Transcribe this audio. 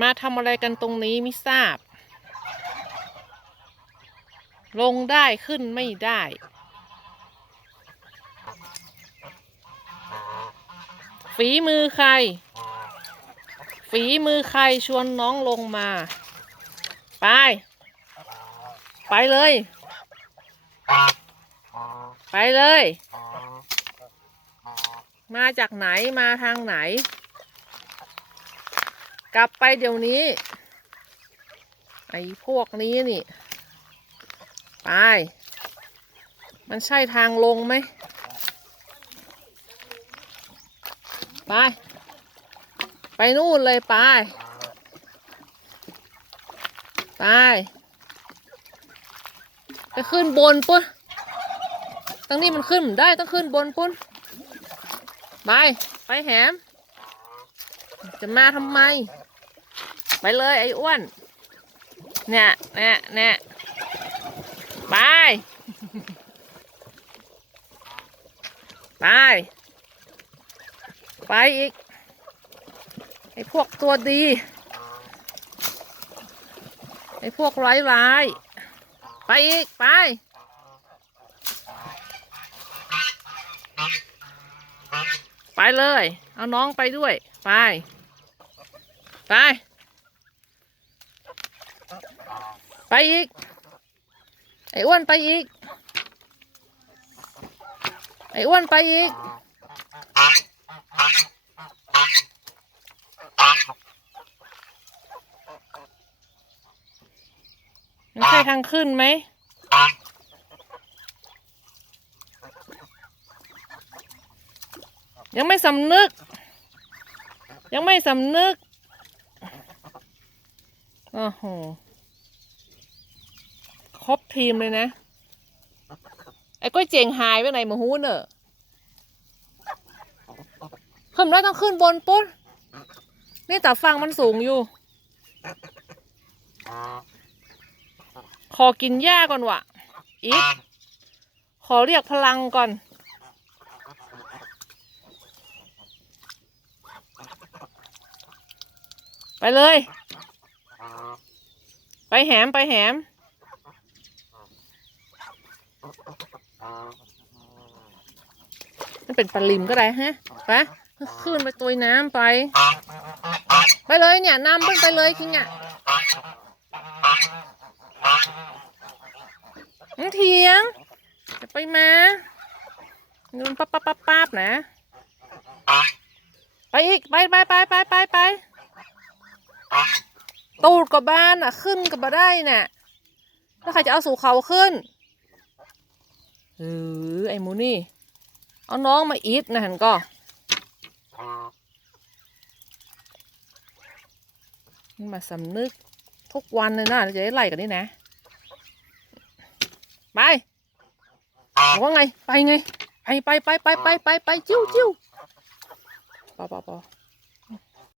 มาทำอะไรกันตรงนี้ไม่ทราบ ลงได้ขึ้นไม่ได้ ฝีมือใคร ฝีมือใครชวนน้องลงมา ไป ไปเลย ไปเลย มาจากไหนมาทางไหน กลับไปเดี๋ยวนี้ ไอ้พวกนี้นี่ ไป มันใช่ทางลงไหม ไป ไปนู่นเลยไป ไป ไปขึ้นบนปุ้นตั้งนี้มันขึ้นไม่ได้ต้องขึ้นบนปุ้นไป ไปแหม จะมาทำไม ไปเลยไอ้อ้วน เนี่ยเนี่ยเนี่ยไป ไป ไปอีก ไอ้พวกตัวดี ไอ้พวกร้ายร้าย ไปอีก ไปไปเลย เอาน้องไปด้วย ไป ไป ไปอีก ไอ้อ้วนไปอีก ไอ้อ้วนไปอีก มันใช่ทางขึ้นไหม ยังไม่สำนึก ยังไม่สำนึก โอ้โหครบทีมเลยนะ ไอ้ก้อยเจงหายไปไหนมาหูเนอะขึ้นแล้ต้องขึ้นบนปุ๊บนี่แต่ฟังมันสูงอยู่ ขอกินหญ้าก่อนวะอีกขอเรียกพลังก่อน ไปเลย ไปแหมไปแหม มันเป็นปลาลิมก็ได้ฮะไปขึ้นไปตัวน้ำไป ไปเลยเนี่ยน้ำเพิ่งไปเลยคิงอะมึงเถียงจะไปมาเงินปั๊บปั๊บปั๊บปั๊บนะ ไปอีก ไปไปไปไปไปไป ตูดกับบ้านอะ ขึ้นกับบ่ได้น่ะ แล้วใครจะเอาสู่เขาขึ้นเออไอ้หมูนี่ เอาน้องมาอีทนะหันก็มาสำนึกทุกวันเลยนะจะได้ไล่กันนี่นะ ไปบอกว่าไง ไปไง ไปไปไปไปไปไปไปจิ้วจิ้วปอปอปอ